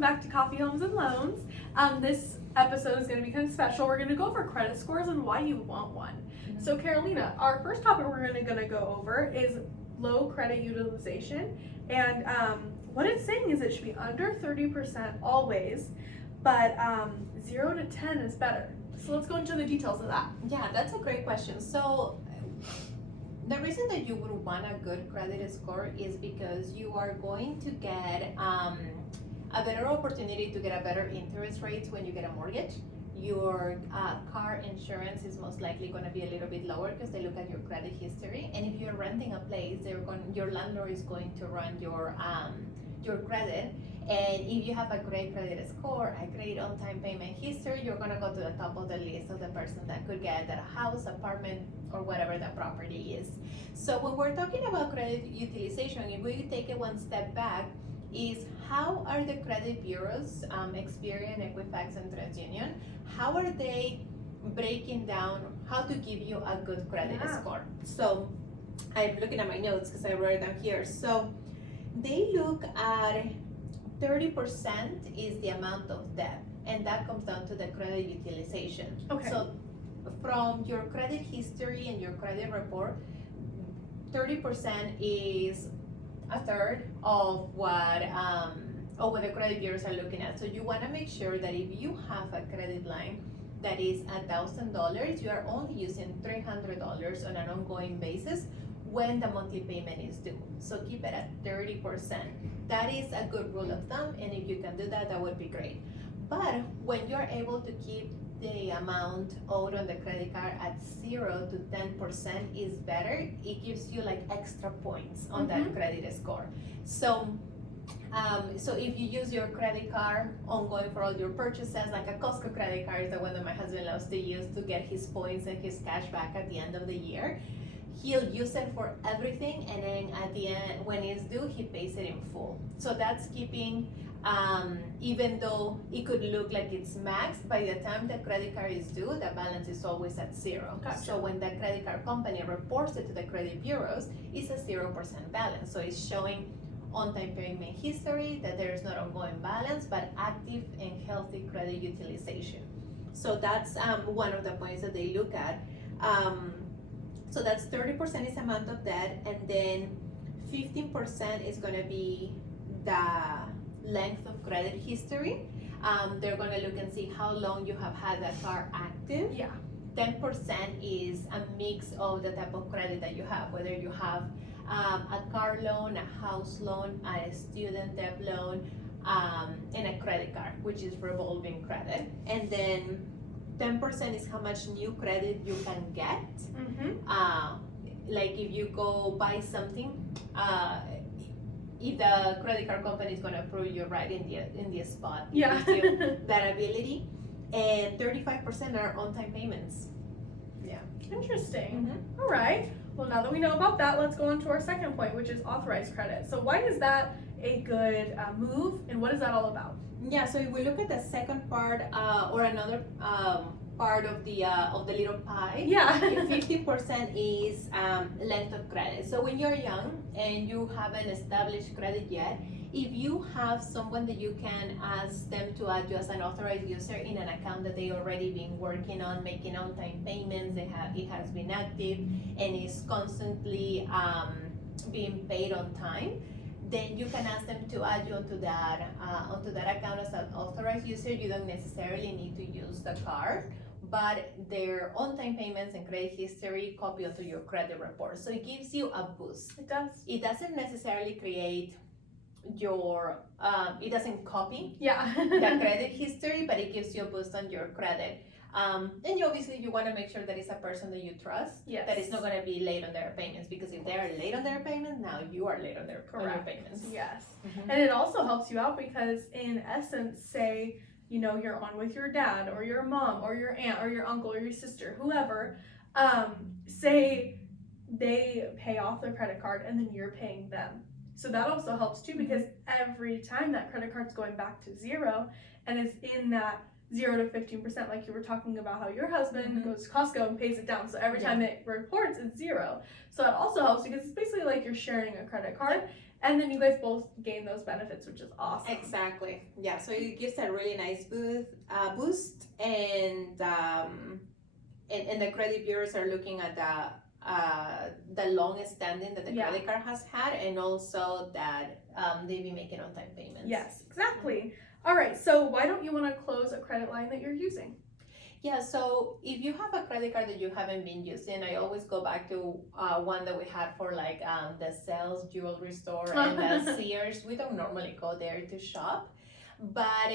welcome back to Coffee Homes and Loans. This episode is going to be kind of special. We're going to go over credit scores and why you want one. So Carolina, our first topic we're going to go over is low credit utilization, and what it's saying is it should be under 30% always, but 0 to 10 is better. So let's go into the details of that. Yeah, that's a great question. So the reason that you would want a good credit score is because you are going to get a better opportunity to get a better interest rates when you get a mortgage. Your car insurance is most likely going to be a little bit lower because they look at your credit history. And if you're renting a place, your landlord is going to run your credit. And if you have a great credit score, a great on-time payment history, you're going to go to the top of the list of the person that could get a house, apartment, or whatever the property is. So when we're talking about credit utilization, if we take it one step back, is how are the credit bureaus, Experian, Equifax, and TransUnion, how are they breaking down how to give you a good credit score? So I'm looking at my notes because I wrote it down here. So they look at 30% is the amount of debt, and that comes down to the credit utilization. Okay. So from your credit history and your credit report, 30% is a third of what the credit bureaus are looking at. So you want to make sure that if you have a credit line that is $1,000, you are only using $300 on an ongoing basis when the monthly payment is due. So keep it at 30%. That is a good rule of thumb, and if you can do that, that would be great. But when you're able to keep the amount owed on the credit card at 0 to 10% is better. It gives you like extra points on that credit score. So if you use your credit card ongoing for all your purchases, like a Costco credit card is the one that my husband loves to use to get his points and his cash back at the end of the year. He'll use it for everything, and then at the end, when it's due, he pays it in full. So that's keeping, even though it could look like it's maxed, by the time the credit card is due, the balance is always at 0. Gotcha. So when the credit card company reports it to the credit bureaus, it's a 0% balance. So it's showing on-time payment history, that there is not ongoing balance, but active and healthy credit utilization. So that's one of the points that they look at. So that's 30% is amount of debt, and then 15% is going to be the length of credit history. They're going to look and see how long you have had that car active. Yeah. 10% is a mix of the type of credit that you have, whether you have a car loan, a house loan, a student debt loan, and a credit card, which is revolving credit. And then 10% is how much new credit you can get. Like if you go buy something, if the credit card company is going to approve you right in the spot, it gives you that ability. And 35% are on-time payments. Yeah. Interesting. All right. Well, now that we know about that, let's go on to our second point, which is authorized credit. So why is that a good move, and what is that all about? Yeah, so if we look at the second part, or another part of the little pie, 50% is length of credit. So when you're young and you haven't established credit yet, if you have someone that you can ask them to add you as an authorized user in an account that they already been working on, making on-time payments, it has been active and is constantly being paid on time, then you can ask them to add you onto that account as an authorized user. You don't necessarily need to use the card, but their on-time payments and credit history copy onto your credit report. So it gives you a boost. It does. It doesn't necessarily create it doesn't copy the credit history, but it gives you a boost on your credit. And you want to make sure that it's a person that you trust, that is not going to be late on their payments, because if they are late on their payments, now you are late on your payments. Yes. And it also helps you out because, in essence, say, you're on with your dad or your mom or your aunt or your uncle or your sister, whoever, say they pay off their credit card and then you're paying them. So that also helps too, because every time that credit card's going back to 0 and is in that 0 to 15%, like you were talking about how your husband Mhm. goes to Costco and pays it down. So every Yeah. time it reports, it's 0. So it also helps because it's basically like you're sharing a credit card, and then you guys both gain those benefits, which is awesome. Exactly. Yeah. So it gives a really nice boost, and the credit bureaus are looking at the longest standing that the Yeah. credit card has had, and also that they've been making on time payments. Yes, exactly. All right, so why don't you want to close a credit line that you're using? Yeah, so if you have a credit card that you haven't been using, I always go back to one that we had for like the Sales Jewelry Store and the Sears. We don't normally go there to shop, but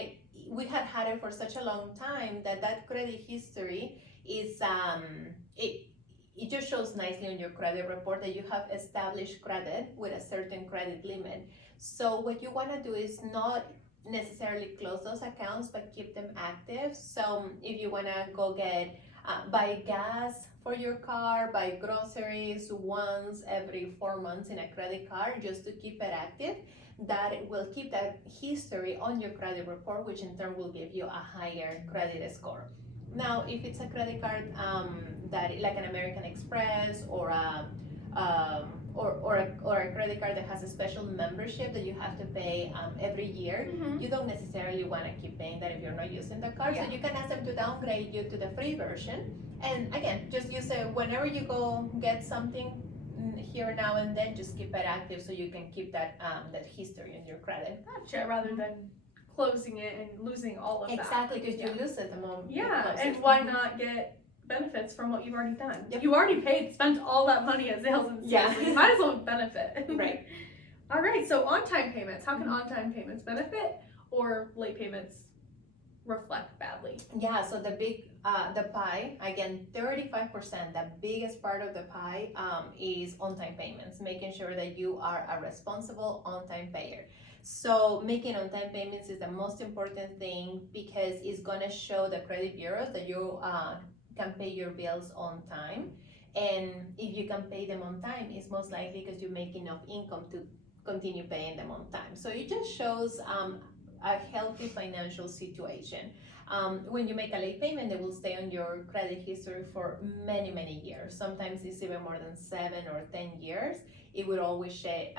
we had it for such a long time that credit history is it just shows nicely on your credit report that you have established credit with a certain credit limit. So what you want to do is not necessarily close those accounts, but keep them active. So if you want to go get buy gas for your car, buy groceries once every 4 months in a credit card, just to keep it active, that will keep that history on your credit report, which in turn will give you a higher credit score. Now, if it's a credit card that like an American Express or a credit card that has a special membership that you have to pay every year, you don't necessarily want to keep paying that if you're not using the card. Yeah. So you can ask them to downgrade you to the free version. And again, just use it whenever you go get something here now and then, just keep it active so you can keep that history in your credit. Gotcha, rather than closing it and losing all of that. Exactly, because you lose it the moment you Yeah, close and it. why not get benefits from what you've already done? Yep. You already spent all that money at sales and Yeah. so you might as well benefit. Right. All right, so on-time payments. How can on-time payments benefit or late payments reflect badly? Yeah, so the pie, again, 35%, the biggest part of the pie is on-time payments, making sure that you are a responsible on-time payer. So making on-time payments is the most important thing because it's gonna show the credit bureaus that you can pay your bills on time. And if you can pay them on time, it's most likely because you make enough income to continue paying them on time. So it just shows a healthy financial situation. When you make a late payment, they will stay on your credit history for many, many years. Sometimes it's even more than 7 or 10 years. It would always say,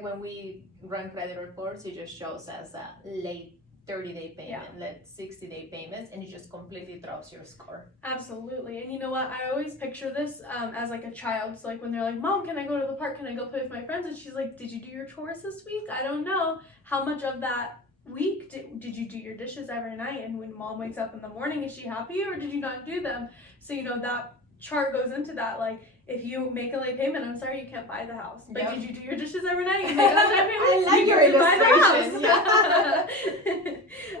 when we run credit reports, it just shows us a late 30-day payment, late 60-day payments, and it just completely drops your score. Absolutely. And you know what? I always picture this as like a child. So like when they're like, Mom, can I go to the park? Can I go play with my friends? And she's like, did you do your chores this week? I don't know. How much of that week did you do your dishes every night? And when Mom wakes up in the morning, is she happy or did you not do them? So you know that chart goes into that. Like if you make a late payment, I'm sorry, you can't buy the house. But Yep. did you do your dishes every night? You make on-time payments, I like you your get to buy the illustration.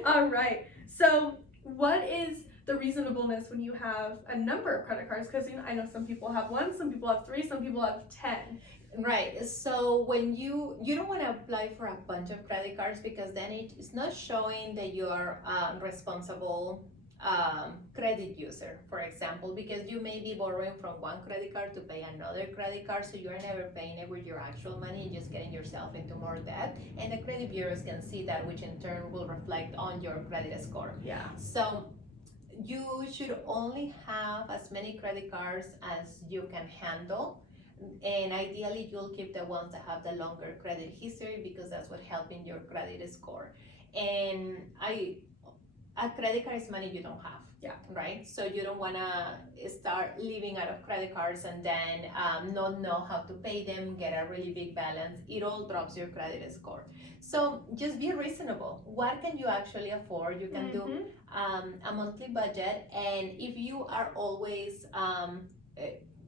house. All right. So what is the reasonableness when you have a number of credit cards? Because I know some people have 1, some people have 3, some people have 10. Right. So when you don't want to apply for a bunch of credit cards because then it's not showing that you are responsible credit user, for example, because you may be borrowing from one credit card to pay another credit card, so you are never paying it with your actual money and just getting yourself into more debt. And the credit bureaus can see that, which in turn will reflect on your credit score. Yeah. So you should only have as many credit cards as you can handle. And ideally, you'll keep the ones that have the longer credit history because that's what helping your credit score. And a credit card is money you don't have. Yeah. Right? So you don't want to start living out of credit cards and then not know how to pay them, get a really big balance. It all drops your credit score. So just be reasonable. What can you actually afford? You can do a monthly budget. And if you are always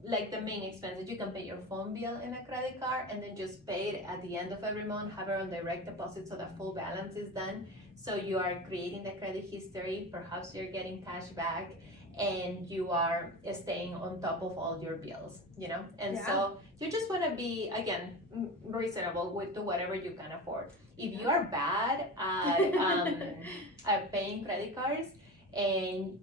like the main expenses, you can pay your phone bill in a credit card and then just pay it at the end of every month, have it on direct deposit so the full balance is done. So you are creating the credit history, perhaps you're getting cash back, and you are staying on top of all your bills, you know? And so you just want to be, again, reasonable with whatever you can afford. If you are bad at paying credit cards and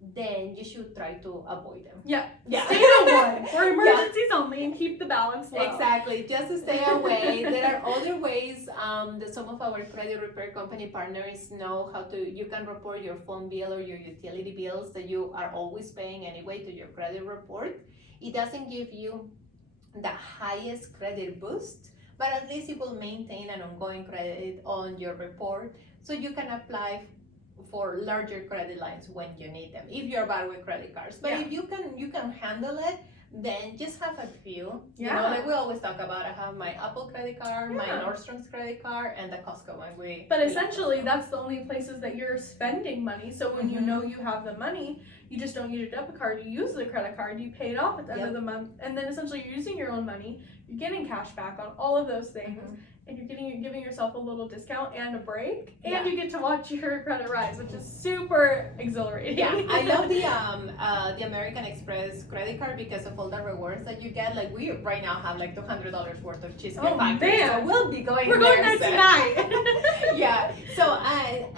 then you should try to avoid them. Yeah. Yeah. Stay to one for emergencies only and keep the balance low. Exactly, just to stay away. There are other ways that some of our credit repair company partners know how to. You can report your phone bill or your utility bills that you are always paying anyway to your credit report. It doesn't give you the highest credit boost, but at least it will maintain an ongoing credit on your report, so you can apply for larger credit lines when you need them if you're bad with credit cards. But Yeah. if you can handle it, then just have a few. You Yeah. know, like we always talk about, I have my Apple credit card, my Yeah. Nordstrom's credit card, and the Costco one. But essentially, that's the only places that you're spending money. So when you Mhm. know you have the money, you just don't use your debit card. You use the credit card. You pay it off at the end Yep. of the month, and then essentially you're using your own money. You're getting cash back on all of those things, Mhm. and you're giving yourself a little discount and a break, and Yeah. you get to watch your credit rise, which is super exhilarating. Yeah, I love the American Express credit card because of all the rewards that you get. Like we right now have like $200 worth of Cheesecake Oh, Factory, man. so we'll be going. We're going there soon. tonight. Yeah, so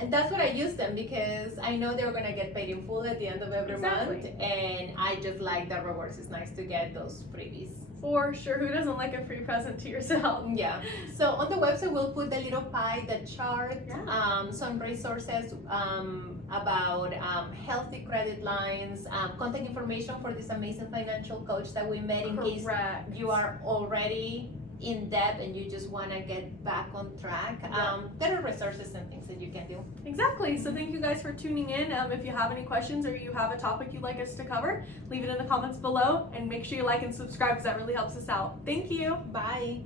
and that's what I use them because I know they're gonna get paid in full at the end of every Exactly. month, and I just like the rewards. It's nice to get those freebies. For sure. Who doesn't like a free present to yourself? Yeah. So on the website we'll put the little pie, the chart, Yeah. some resources about healthy credit lines, contact information for this amazing financial coach that we met in case Correct. you are already in debt and you just want to get back on track. Yeah. There are resources and things that you can do. Exactly. So thank you guys for tuning in. If you have any questions or you have a topic you'd like us to cover, leave it in the comments below and make sure you like and subscribe because that really helps us out. Thank you. Bye.